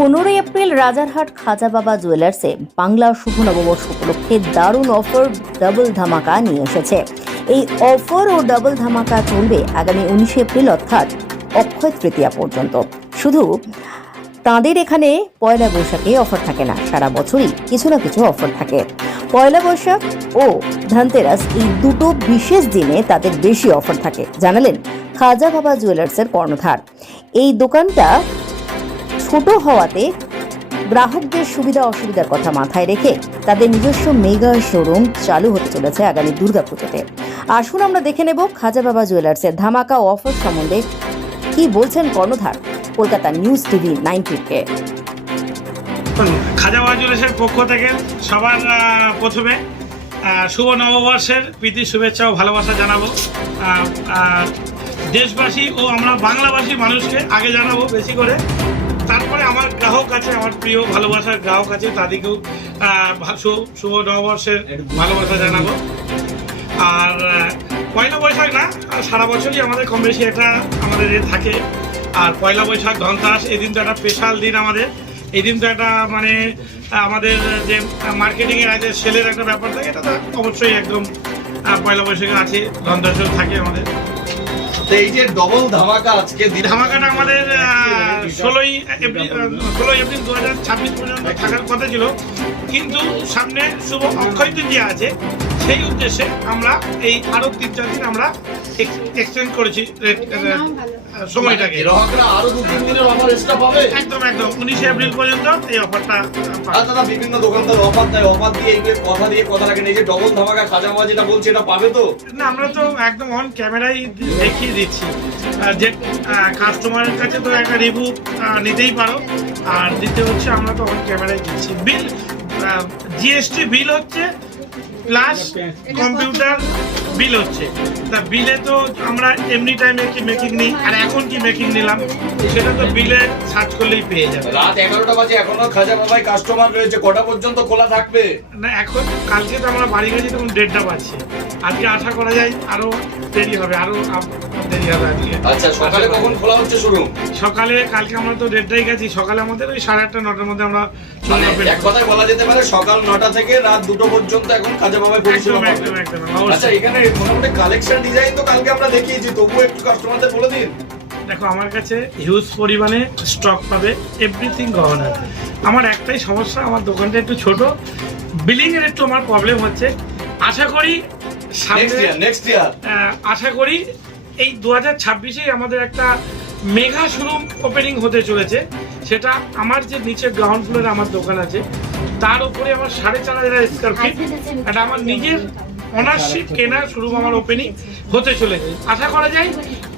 15 April Rajarhat খাজা বাবা জুয়েলার্সে বাংলা শুভ নববর্ষ উপলক্ষে দারুণ অফার ডাবল ধামাকা নিয়ে এসেছে। এই অফার ও ডাবল ধামাকা চলবে আগামী 19 এপ্রিল অর্থাৎ অক্ষয় তৃতীয়া পর্যন্ত। শুধু তাঁদের এখানে পয়লা বৈশাখে অফার থাকে না, সারা বছরই কিছু না কিছু অফার থাকে। পয়লা বৈশাখ ও ধনতেরাস এই দুটো বিশেষ দিনে তাদের বেশি অফার থাকে, জানালেন খাজা বাবা জুয়েলার্সের কর্ণধার। এই দোকানটা ছোট হওয়াতে গ্রাহকদের সুবিধা অসুবিধার কথা মাথায় রেখে তাদের নিজস্ব মেগা শোরুম চালু হতে চলেছে আগামী দুর্গাপুজোতে। আসুন আমরা দেখে নেব খাজা বাবা জুয়েলার্সের ধামাকা অফার সম্বন্ধে কি বলছেন কর্ণধার কলকাতা নিউজ টিভি 90-কে। খাজা বাবা জুয়েলার্সের পক্ষ থেকে সবার প্রথমে শুভ নববর্ষের প্রীতি শুভেচ্ছা ও ভালোবাসা জানাবো। দেশবাসী ও আমরা বাংলাভাষী মানুষকে আগে জানাবো বেশি করে, তারপরে আমার গ্রাহক আছে, আমার প্রিয় ভালোবাসার গ্রাহক আছে, তাদেরকেও শুভ নববর্ষের ভালোবাসা জানাবো। আর পয়লা বৈশাখ না, সারা বছরই আমাদের কম বেশি একটা আমাদের থাকে। আর পয়লা বৈশাখ ধনতেরাস এই দিন তো একটা স্পেশাল দিন আমাদের। এই দিন তো একটা মানে আমাদের যে মার্কেটিংয়ের আছে সেলের একটা ব্যাপার থাকে, এটা তো অবশ্যই একদম পয়লা বৈশাখে আছে, ধনতেরাসও থাকে আমাদের। এই যে ডবল ধামাকা আজকে ধামাকাটা আমাদের 16 এপ্রিল 2026 পর্যন্ত থাকার কথা ছিল, কিন্তু সামনে শুভ অক্ষয় তৃতীয়া আছে, সেই উদ্দেশ্যে আমরা এই আরো 3-4 দিন আমরা এক্সটেন্ড করেছি সময়টাকে। গ্রাহকরা আরো 2-3 দিনের অফার এক্সট্রা পাবে। একদম 19 এপ্রিল পর্যন্ত এই অফারটা দাদা বিভিন্ন দোকানদার অফার দেয়, অফার দিয়ে এই কথা রাখেন। এই যে ডবল ধামাকা খাজা বাবা যেটা বলছে এটা পাবে তো না? আমরা তো একদম অন ক্যামেরাই দেখিয়ে দিচ্ছি যে কাস্টমারের কাছে তো একটা রিভিউ নিতেই পারো। আর দ্বিতীয় হচ্ছে আমরা তো অন ক্যামেরাই দিচ্ছি। বিল জিএসটি বিল হচ্ছে প্লাস কম্পিউটার বিল হচ্ছে। তা বিলে তো আমরা এমনি টাইমে কি মেকিং নিই, আর এখন কি মেকিং নিলাম সেটা তো বিলে সার্চ করলেই পেয়ে যাবে। রাত 11টা বাজে, এখনো খাজা বাবাই কাস্টমার রয়েছে, কটা পর্যন্ত খোলা থাকবে? না, এখন কালকে তো আমরা বাড়ি গেছি তখন 1:30 বাজছে, আজকে আশা করা যায় আরো দেরি হবে, আরো দেরি হবে আজকে। আচ্ছা, সকালে কখন খোলা হচ্ছে শুরু? সকালে কালকে আমরা তো 1:30 গেছি, সকালে আমাদের ওই 8:30-9টার মধ্যে আমরা চলে যাবো। এক কথায় বলা যেতে পারে সকাল 9টা থেকে রাত 2টো পর্যন্ত এখন খাজা বাবাই পরিষেবা পাবে। একদম। আচ্ছা, এখানে মোটামুটি কালেকশন ডিজাইন তো কালকে আমরা দেখিয়েছি, তবুও একটু কাস্টমারদের বলে দিন। দেখো, আমার কাছে হিউজ পরিমাণে স্টক পাবে, এভরিথিং গহনা। আমার একটাই সমস্যা, আমার দোকানটা একটু ছোট, বিলিং এর একটু আমার প্রবলেম হচ্ছে। আশা করি নেক্সট ইয়ার আশা করি এই 2026-এ আমাদের একটা মেগা শোরুম ওপেনিং হতে চলেছে। সেটা আমার যে নিচে গ্রাউন্ড ফ্লোরে আমার দোকান আছে, তার উপরে আমার 4,500 স্কোয়ার ফিট এটা আমার নিজের অনারশিপ কেনার শোরুম আমার ওপেনিং হতে চলেছে। আশা করা যায়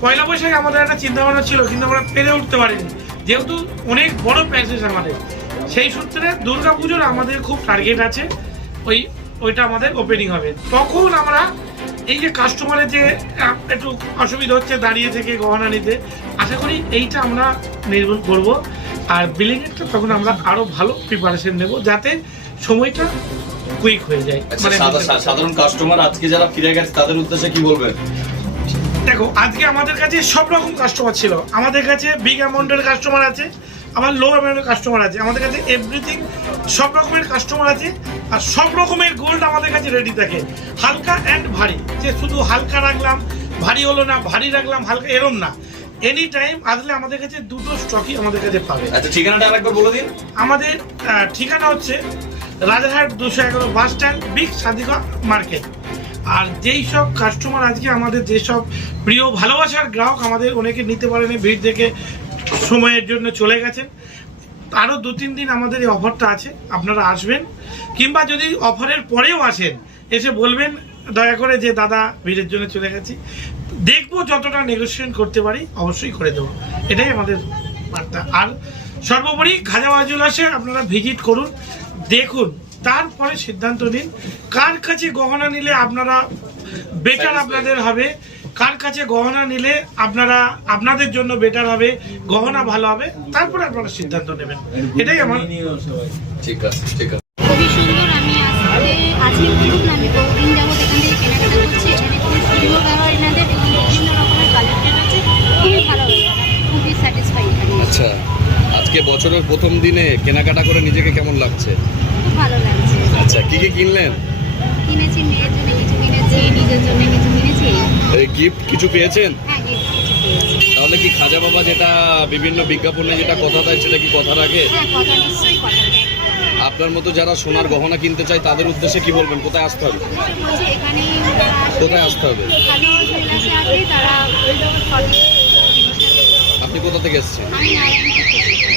পয়লা বৈশাখে আমাদের একটা চিন্তা ভাবনা ছিল, কিন্তু আমরা পেরে উঠতে পারিনি, যেহেতু অনেক বড় প্যাসেজ আমাদের। সেই সূত্রে দুর্গাপুজোর আমাদের খুব টার্গেট আছে, ওইটা আমাদের ওপেনিং হবে। তখন আমরা এই যে কাস্টমারের যে একটু অসুবিধা হচ্ছে দাঁড়িয়ে থেকে গহনা নিতে, আশা করি এইটা আমরা নির্মূল করব। আর বিলিংয়েরটা তখন আমরা আরো ভালো প্রিপারেশন নেব, যাতে সময়টা কুইক হয়ে যায়। মানে সাধারণ কাস্টমার আজকে যারা ফিরে গেছে তাদের উদ্দেশ্যে কি বলবেন? দেখো, আজকে আমাদের কাছে সব রকম কাস্টমার ছিল। আমাদের কাছে বিগ অ্যামাউন্টের কাস্টমার আছে, আমার লো অ্যামাউন্টের কাস্টমার আছে, আমাদের কাছে এভরিথিং সব রকমের কাস্টমার আছে। আর সব রকমের গোল্ড আমাদের কাছে রেডি থাকে, হালকা অ্যান্ড ভারী। যে শুধু হালকা রাখলাম ভারী হলো না, ভারী রাখলাম হালকা, এরম না। এনি টাইম আসলে আমাদের কাছে দুটো স্টকই আমাদের কাছে পাবে। আচ্ছা, ঠিকানাটা আরেকবার বলে দিন। আমাদের ঠিকানা হচ্ছে Rajarhat 211 bus stand, big Sadika market. আর যেই সব কাস্টমার আজকে আমাদের যেসব প্রিয় ভালোবাসার গ্রাহক, আমাদের অনেকে নিতে পারেনি, ভিড় দেখে সময়ের জন্য চলে গেছেন, আরও 2-3 দিন আমাদের এই অফারটা আছে, আপনারা আসবেন। কিংবা যদি অফারের পরেও আসেন, এসে বলবেন দয়া করে যে দাদা ভিড়ের জন্য চলে গেছি, দেখবো যতটা নেগোসিয়েশন করতে পারি অবশ্যই করে দেবো, এটাই আমাদের বার্তা। আর সর্বোপরি খাজা বাবা জুয়েলার্সে আপনারা ভিজিট করুন, দেখুন, তারপরে সিদ্ধান্ত নিন কার কাছে গহনা নিলে আপনারা বেটার আপনাদের হবে, কার কাছে গহনা নিলে আপনাদের জন্য বেটার হবে, গহনা ভালো হবে, তারপরে আপনারা সিদ্ধান্ত নেবেন। এটাই আমার। ঠিক আছে। খুবই সুন্দর। আমি আজকে আমি বহুদিন যাবো এখান থেকে কেনাকাটা করছি। এখানে খুব সুন্দর ব্যবহার এনাদের, এবং বিভিন্ন রকমের কালেকশন আছে, খুবই ভালো ব্যবহার, খুবই স্যাটিসফাইড। আচ্ছা, আজকে বছর বছরের প্রথম দিনে কেনাকাটা করে নিজেকে কেমন লাগছে? খুব ভালো লাগছে। আচ্ছা, কি কি কিনলেন? কিনেছি, মেয়ের জন্য কিছু কিনেছি, নিজের জন্য কিছু কিনেছি। গিফট কিছু পেয়েছেন? হ্যাঁ, gift কিছু পেয়েছি। তাহলে কি খাজা বাবা যেটা বিভিন্ন বিজ্ঞাপনে যেটা কথা দেয় সেটা কি কথা রাখে? হ্যাঁ, কথা নিশ্চয়ই কথা দেয়। আপনার মতো যারা সোনার গহনা কিনতে চায় তাদের উদ্দেশ্যে কি বলবেন? কোথায় আসতে হবে? অবশ্যই বলছি, এখানেই যারা আসবে, কোথায় আসতে হবে? ভালো জুয়েলার্সে আসবে, তারা সঠিক জিনিসটা পেয়ে। আপনি কোথা থেকে এসেছেন? আমি নারায়ণপুর থেকে এসেছি।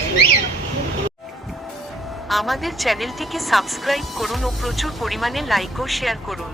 আমাদের চ্যানেলটিকে সাবস্ক্রাইব করুন ও প্রচুর পরিমাণে লাইক ও শেয়ার করুন।